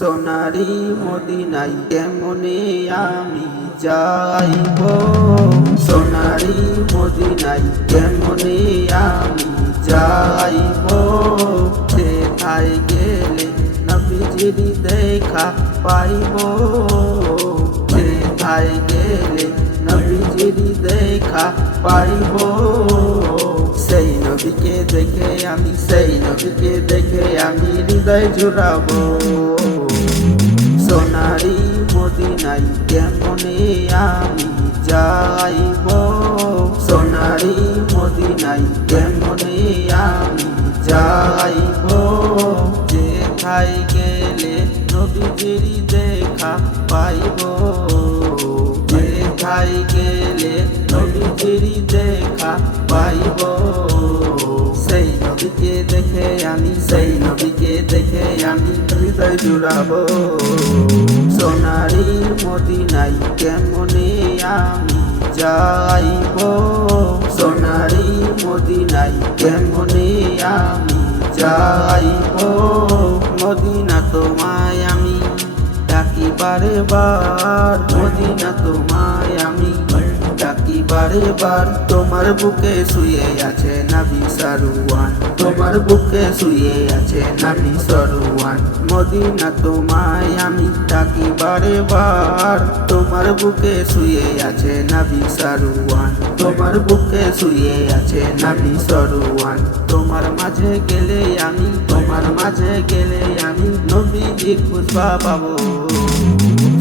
সোনারি মদিনাই কেমনে আমি যাইব? সোনারি মদিনাই কেমনে আমি যাইব? সেথায় গেলে নবীজির দেখা পাইব? সেথায় গেলে নবীজির দেখা পাইব? সেই নবীকে দেখে আমি, সেই নবীকে দেখে আমি হৃদয় জুড়াবো। যেথায় গেলে নবীজির দেখা পাইব? যেথায় গেলে নবীজির দেখা পাইব? সেই নবীকে দেখে আমি, সেই নবীকে দেখে আমি হৃদয় জুড়াবো। সোনারি মদিনাই কেমনে আমি যাইব? সোনারি মদিনাই কেমনে আমি যাইব? মদিনা তোমায় আমি ডাকি বারে বার মদিনা তোমায় আমি ডাকি বারে বার তোমার বুকে শুয়ে আছে নাবি সারুয়ান, তোমার বুকে শুয়ে আছে নাবি সরুয়ান। মদিনা তোমায় আমি ডাকি বারে বার তোমার বুকে শুয়ে আছে নাবি সারুয়ান, তোমার বুকে শুয়ে আছে নাবি সরুয়ান। তোমার মাঝে গেলে আমি তোমার মাঝে গেলে আমি নবীজির খুশবা পাবো।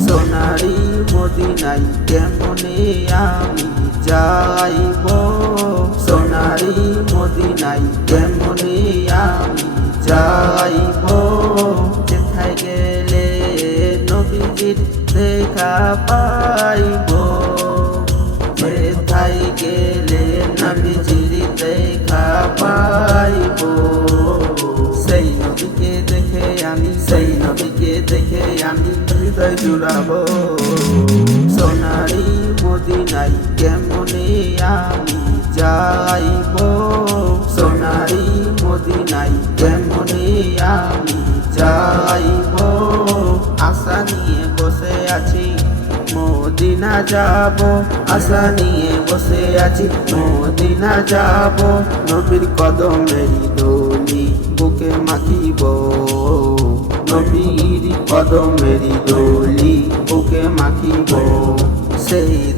সোনারি মদিনাই কেমনে আমি যাইব? সোনারি মদিনাই কেমনে আমি যাইব? যেথায় গেলে নবীজির দেখা পাইব। যেথায় গেলে নবীজির দেখা পাইব। জুড়াবো। সোনারি মদিনাই কেমনে আমি যাইব? সোনারি মদিনাই কেমনে আমি যাইব? আশা নিয়ে বসে আছি, মদিনা যাব। আশা নিয়ে বসে আছি, মদিনা যাব। নবীর কদমেরই দোলি বুকে মাখিব। নবীর কদমেরই দোলি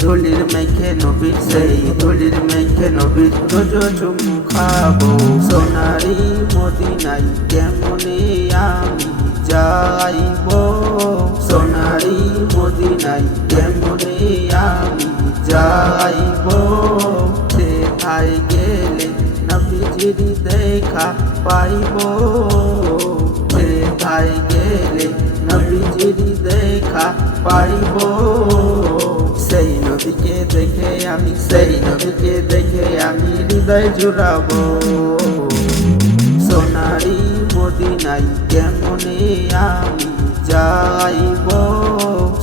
ধুলির মেখে নবীর সেই ধুলির মেখে নবীর রোজ চুমু খাব সোনারি মদিনাই কেমনে আমি যাইব সোনারি মদিনাই কেমনে আমি যাইব সেথায় গেলে নবীজির দেখা পাইব সেথায় গেলে নবীজির দেখা পাইব নবীকে দেখে আমি সেই নবীকে দেখে আমি হৃদয় জুড়াবো। সোনারি মদিনাই কেমনে আমি যাইব?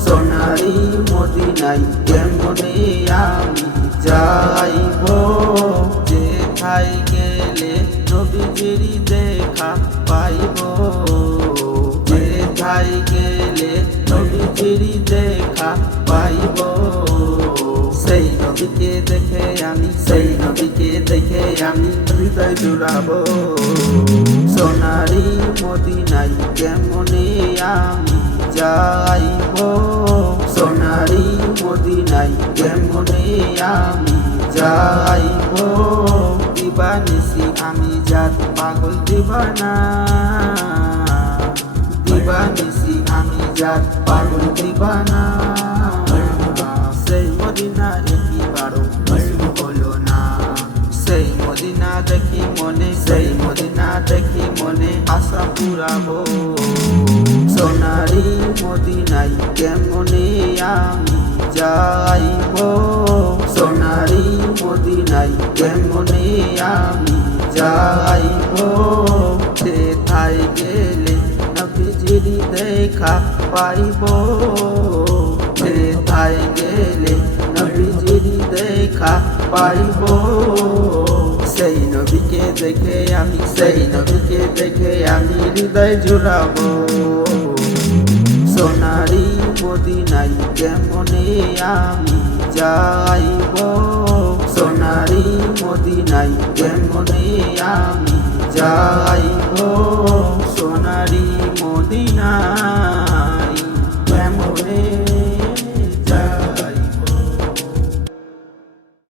সোনারি মদিনাই কেমনে আমি যাইব? যেথায় গেলে নবীজির দেখা পাইব। যেথায় গেলে নবীজির দেখা পাইব। নবীকে দেখে আমি, সেই নবীকে দেখে আমি হৃদয় জুড়াবো। সোনারি মদিনাই কেমনে আমি যাইব? সোনারি মদিনাই কেমনে আমি যাইব? দিবানিসি আমি যার পাগল দিবানা। দিবানিসি আমি যার পাগল দিবানা। মদিনা দেখি বারো। মুসলিম হলো না। সেই মদিনা দেখি মনে, সেই মদিনা দেখি মনে আশা পুরাবো। সোনারি মদিনাই কেমনে আমি যাইব? সোনারি মদিনাই কেমনে আমি যাইব? সেথায় গেলে নবীজির দেখা পাইব? সেথায় গেলে নবীজির দেখা পাইব। সেই নবীকে দেখে আমি সেই নবীকে দেখে আমি হৃদয় জুড়াবো। মদিনাই কেমনে আমি যাইব? সোনারি মদিনাই কেমনে আমি যাইব?